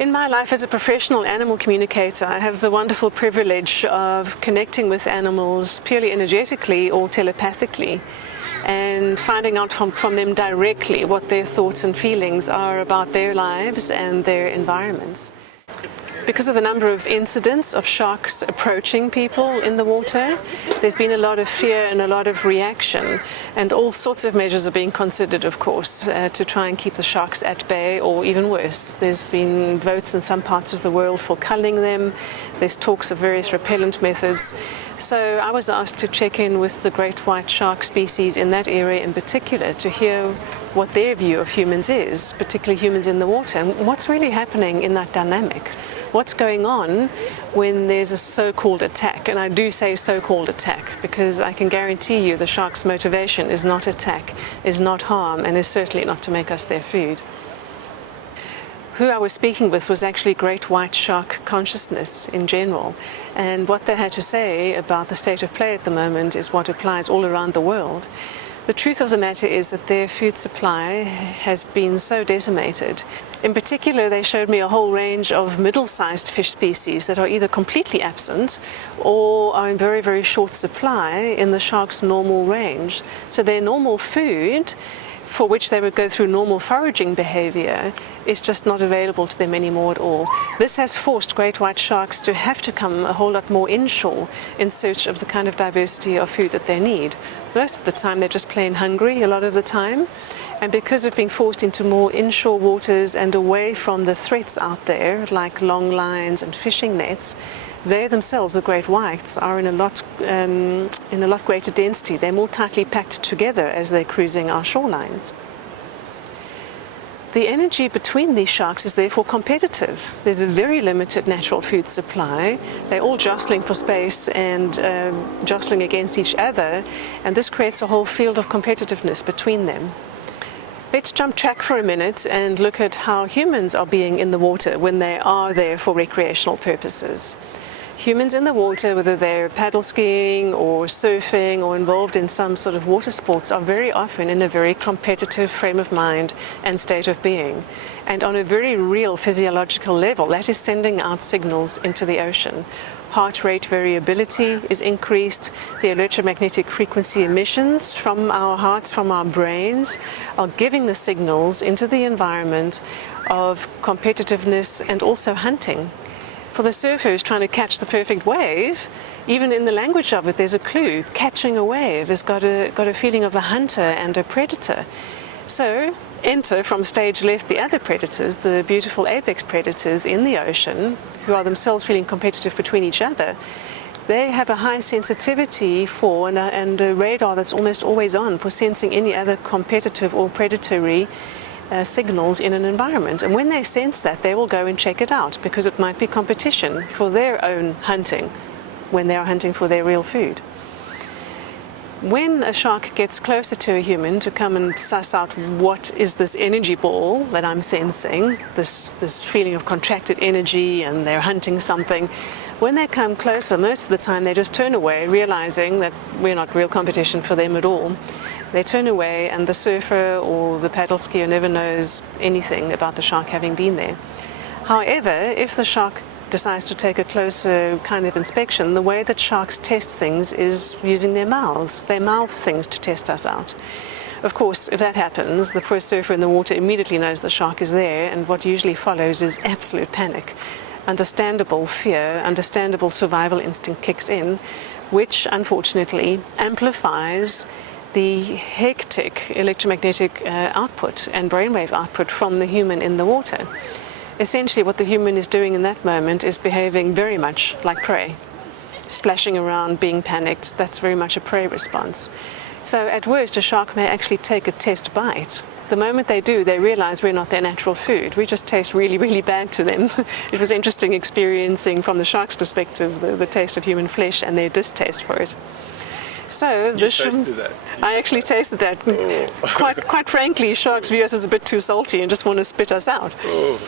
In my life as a professional animal communicator, I have the wonderful privilege of connecting with animals purely energetically or telepathically and finding out from them directly what their thoughts and feelings are about their lives and their environments. Because of the number of incidents of sharks approaching people in the water, there's been a lot of fear and a lot of reaction, and all sorts of measures are being considered, of course, to try and keep the sharks at bay, or even worse. There's been votes in some parts of the world for culling them. There's talks of various repellent methods. So I was asked to check in with the great white shark species in that area in particular to hear what their view of humans is, particularly humans in the water, and what's really happening in that dynamic. What's going on when there's a so-called attack? And I do say so-called attack because I can guarantee you the shark's motivation is not attack, is not harm, and is certainly not to make us their food. Who I was speaking with was actually great white shark consciousness in general, and what they had to say about the state of play at the moment is what applies all around the world. The truth of the matter is that their food supply has been so decimated. In particular, they showed me a whole range of middle-sized fish species that are either completely absent or are in very, very short supply in the shark's normal range. So their normal food, for which they would go through normal foraging behavior, is just not available to them anymore at all. This has forced great white sharks to have to come a whole lot more inshore in search of the kind of diversity of food that they need. Most of the time they're just plain hungry a lot of the time, and because of being forced into more inshore waters and away from the threats out there like long lines and fishing nets, they themselves, the great whites, are in a lot greater density. They're more tightly packed together as they're cruising our shorelines. The energy between these sharks is therefore competitive. There's a very limited natural food supply. They're all jostling for space and jostling against each other, and this creates a whole field of competitiveness between them. Let's jump track for a minute and look at how humans are being in the water when they are there for recreational purposes. Humans in the water, whether they're paddle skiing or surfing or involved in some sort of water sports, are very often in a very competitive frame of mind and state of being. And on a very real physiological level, that is sending out signals into the ocean. Heart rate variability is increased. The electromagnetic frequency emissions from our hearts, from our brains, are giving the signals into the environment of competitiveness and also hunting. For the surfer who's trying to catch the perfect wave, even in the language of it, there's a clue. Catching a wave has got a feeling of a hunter and a predator. So enter from stage left the other predators, the beautiful apex predators in the ocean, who are themselves feeling competitive between each other. They have a high sensitivity for and a radar that's almost always on for sensing any other competitive or predatory signals in an environment, and when they sense that, they will go and check it out because it might be competition for their own hunting when they are hunting for their real food. When a shark gets closer to a human to come and suss out what is this energy ball that I'm sensing, this feeling of contracted energy, and they're hunting something, when they come closer, most of the time they just turn away, realizing that we're not real competition for them at all. They turn away, and the surfer or the paddle skier never knows anything about the shark having been there. However, if the shark decides to take a closer kind of inspection, the way that sharks test things is using their mouths. They mouth things to test us out. Of course, if that happens, the poor surfer in the water immediately knows the shark is there, and what usually follows is absolute panic. Understandable fear, understandable survival instinct kicks in, which unfortunately amplifies the hectic electromagnetic output and brainwave output from the human in the water. Essentially, what the human is doing in that moment is behaving very much like prey, splashing around, being panicked. That's very much a prey response. So at worst, a shark may actually take a test bite. The moment they do, they realize we're not their natural food. We just taste really, really bad to them. It was interesting experiencing from the shark's perspective the taste of human flesh and their distaste for it. So you tasted that? I actually tasted that. Oh. Quite frankly, sharks view us as a bit too salty and just want to spit us out. Oh.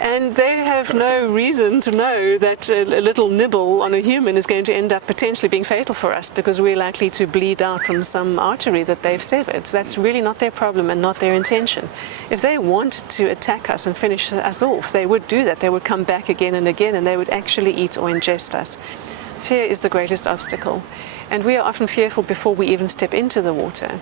And they have no reason to know that a little nibble on a human is going to end up potentially being fatal for us because we're likely to bleed out from some artery that they've severed. That's really not their problem and not their intention. If they wanted to attack us and finish us off, they would do that. They would come back again and again, and they would actually eat or ingest us. Fear is the greatest obstacle, and we are often fearful before we even step into the water.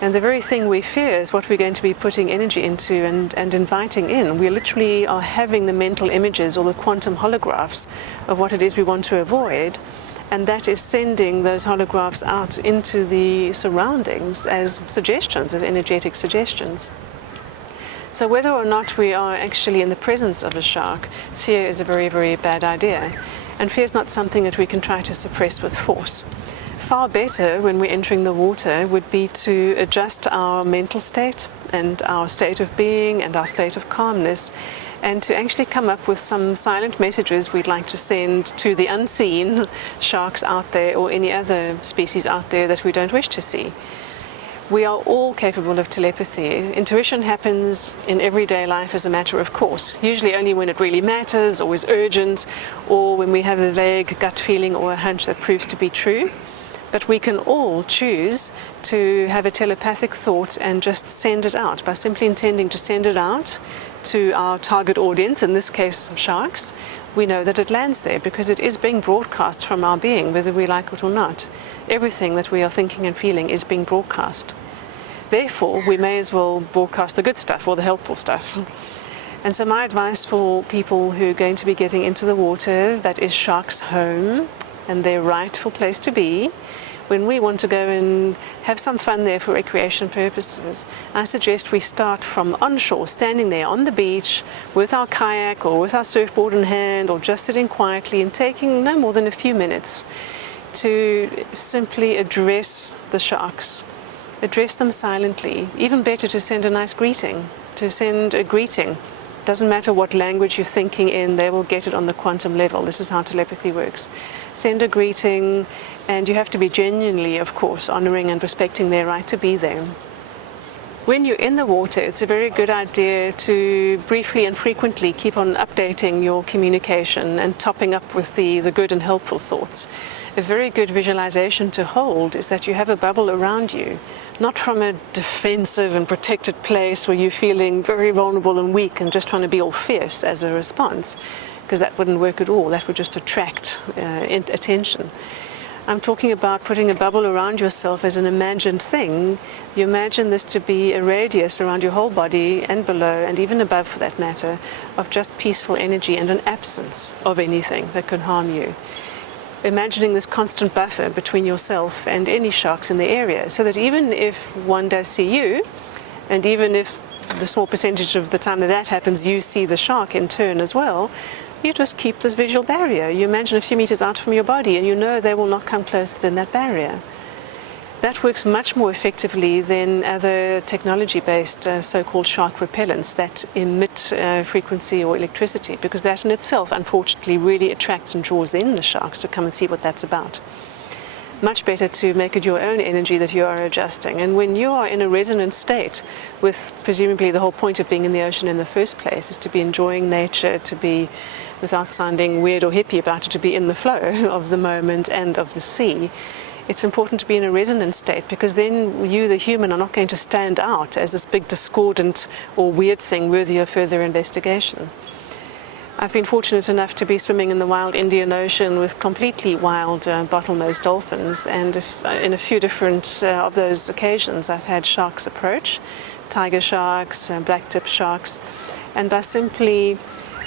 And the very thing we fear is what we're going to be putting energy into and inviting in. We literally are having the mental images or the quantum holographs of what it is we want to avoid, and that is sending those holographs out into the surroundings as suggestions, as energetic suggestions. So whether or not we are actually in the presence of a shark, fear is a very, very bad idea. And fear is not something that we can try to suppress with force. Far better when we're entering the water would be to adjust our mental state and our state of being and our state of calmness, and to actually come up with some silent messages we'd like to send to the unseen sharks out there or any other species out there that we don't wish to see. We are all capable of telepathy. Intuition happens in everyday life as a matter of course, usually only when it really matters or is urgent, or when we have a vague gut feeling or a hunch that proves to be true. But we can all choose to have a telepathic thought and just send it out by simply intending to send it out to our target audience, in this case sharks. We know that it lands there because it is being broadcast from our being, whether we like it or not. Everything that we are thinking and feeling is being broadcast. Therefore, we may as well broadcast the good stuff or the helpful stuff. And so my advice for people who are going to be getting into the water, that is sharks' home and their rightful place to be, when we want to go and have some fun there for recreation purposes, I suggest we start from onshore, standing there on the beach with our kayak or with our surfboard in hand, or just sitting quietly and taking no more than a few minutes to simply address the sharks. Address them silently. Even better to send a nice greeting, to send a greeting. Doesn't matter what language you're thinking in, they will get it on the quantum level. This is how telepathy works. Send a greeting, and you have to be genuinely, of course, honoring and respecting their right to be there. When you're in the water, it's a very good idea to briefly and frequently keep on updating your communication and topping up with the good and helpful thoughts. A very good visualization to hold is that you have a bubble around you, not from a defensive and protected place where you're feeling very vulnerable and weak and just trying to be all fierce as a response, because that wouldn't work at all. That would just attract attention. I'm talking about putting a bubble around yourself as an imagined thing. You imagine this to be a radius around your whole body and below, and even above for that matter, of just peaceful energy and an absence of anything that could harm you. Imagining this constant buffer between yourself and any sharks in the area, so that even if one does see you, and even if the small percentage of the time that happens you see the shark in turn as well, you just keep this visual barrier. You imagine a few meters out from your body and you know they will not come closer than that barrier. That works much more effectively than other technology-based so-called shark repellents that emit frequency or electricity, because that in itself, unfortunately, really attracts and draws in the sharks to come and see what that's about. Much better to make it your own energy that you are adjusting. And when you are in a resonant state, with presumably the whole point of being in the ocean in the first place is to be enjoying nature, to be, without sounding weird or hippie about it, to be in the flow of the moment and of the sea. It's important to be in a resonant state, because then you, the human, are not going to stand out as this big discordant or weird thing worthy of further investigation. I've been fortunate enough to be swimming in the wild Indian Ocean with completely wild bottlenose dolphins, and in a few different of those occasions I've had sharks approach, tiger sharks, black-tip sharks, and by simply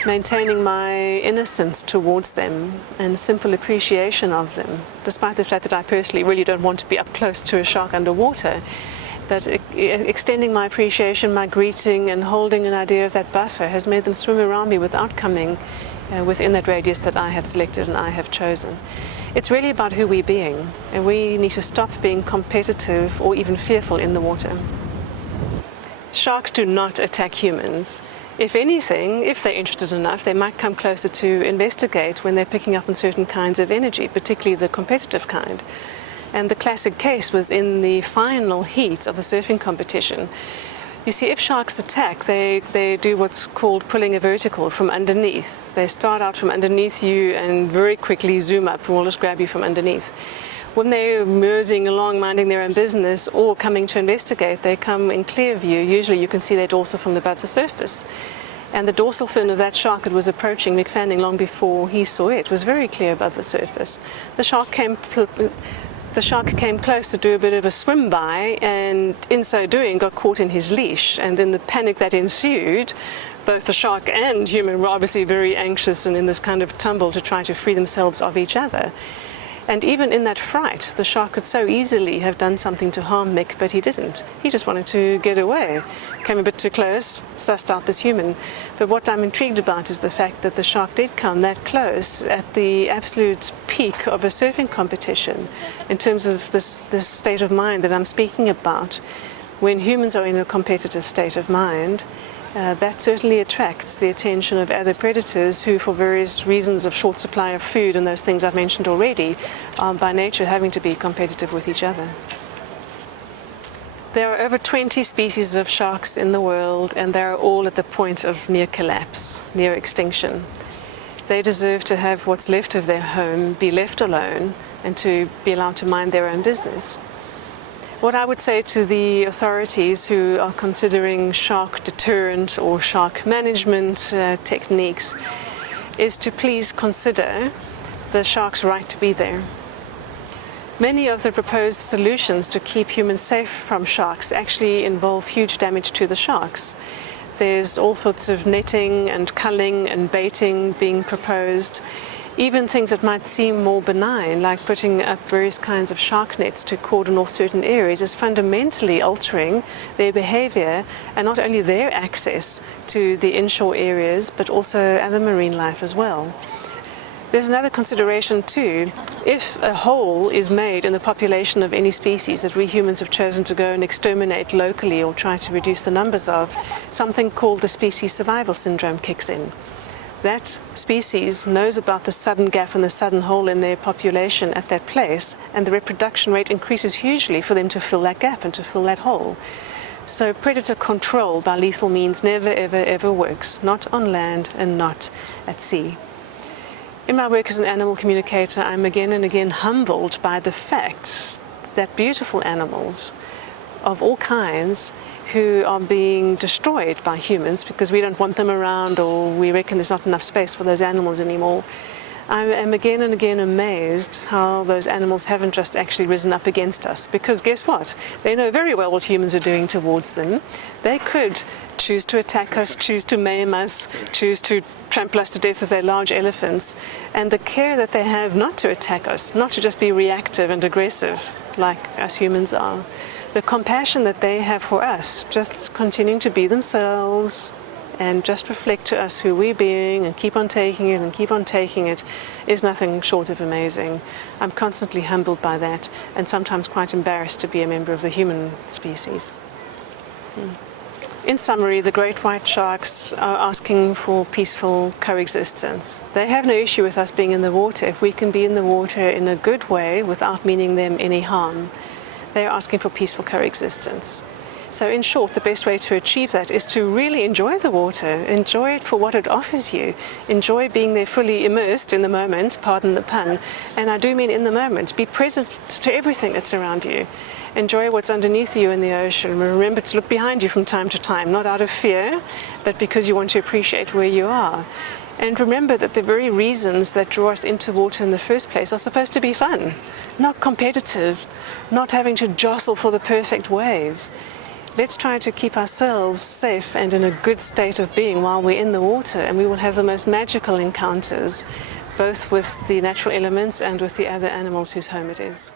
maintaining my innocence towards them and simple appreciation of them, despite the fact that I personally really don't want to be up close to a shark underwater, that extending my appreciation, my greeting, and holding an idea of that buffer has made them swim around me without coming within that radius that I have selected and I have chosen. It's really about who we're being, and we need to stop being competitive or even fearful in the water. Sharks do not attack humans. If anything, if they're interested enough, they might come closer to investigate when they're picking up on certain kinds of energy, particularly the competitive kind. And the classic case was in the final heat of the surfing competition. You see, if sharks attack, they do what's called pulling a vertical from underneath. They start out from underneath you and very quickly zoom up and will just grab you from underneath. When they're moseying along, minding their own business, or coming to investigate, they come in clear view. Usually you can see their dorsal fin above the surface. And the dorsal fin of that shark that was approaching McFanning long before he saw it was very clear above the surface. The shark came close to do a bit of a swim by, and in so doing got caught in his leash. And in the panic that ensued, both the shark and human were obviously very anxious and in this kind of tumble to try to free themselves of each other. And even in that fright, the shark could so easily have done something to harm Mick, but he didn't. He just wanted to get away. Came a bit too close, sussed out this human. But what I'm intrigued about is the fact that the shark did come that close at the absolute peak of a surfing competition in terms of this state of mind that I'm speaking about. When humans are in a competitive state of mind, that certainly attracts the attention of other predators who, for various reasons of short supply of food and those things I've mentioned already, are by nature having to be competitive with each other. There are over 20 species of sharks in the world, and they are all at the point of near collapse, near extinction. They deserve to have what's left of their home be left alone and to be allowed to mind their own business. What I would say to the authorities who are considering shark deterrent or shark management techniques is to please consider the shark's right to be there. Many of the proposed solutions to keep humans safe from sharks actually involve huge damage to the sharks. There's all sorts of netting and culling and baiting being proposed. Even things that might seem more benign, like putting up various kinds of shark nets to cordon off certain areas, is fundamentally altering their behavior and not only their access to the inshore areas, but also other marine life as well. There's another consideration too. If a hole is made in the population of any species that we humans have chosen to go and exterminate locally or try to reduce the numbers of, something called the species survival syndrome kicks in. That species knows about the sudden gap and the sudden hole in their population at that place, and the reproduction rate increases hugely for them to fill that gap and to fill that hole. So predator control by lethal means never, ever, ever works, not on land and not at sea. In my work as an animal communicator, I'm again and again humbled by the fact that beautiful animals of all kinds who are being destroyed by humans because we don't want them around or we reckon there's not enough space for those animals anymore. I am again and again amazed how those animals haven't just actually risen up against us, because guess what? They know very well what humans are doing towards them. They could choose to attack us, choose to maim us, choose to trample us to death with their large elephants, and the care that they have not to attack us, not to just be reactive and aggressive like us humans are. The compassion that they have for us, just continuing to be themselves and just reflect to us who we're being and keep on taking it and keep on taking it, is nothing short of amazing. I'm constantly humbled by that and sometimes quite embarrassed to be a member of the human species. In summary, the great white sharks are asking for peaceful coexistence. They have no issue with us being in the water if we can be in the water in a good way without meaning them any harm. They are asking for peaceful coexistence. So in short, the best way to achieve that is to really enjoy the water, enjoy it for what it offers you, enjoy being there fully immersed in the moment, pardon the pun, and I do mean in the moment. Be present to everything that's around you. Enjoy what's underneath you in the ocean. Remember to look behind you from time to time, not out of fear, but because you want to appreciate where you are. And remember that the very reasons that draw us into water in the first place are supposed to be fun, not competitive, not having to jostle for the perfect wave. Let's try to keep ourselves safe and in a good state of being while we're in the water, and we will have the most magical encounters, both with the natural elements and with the other animals whose home it is.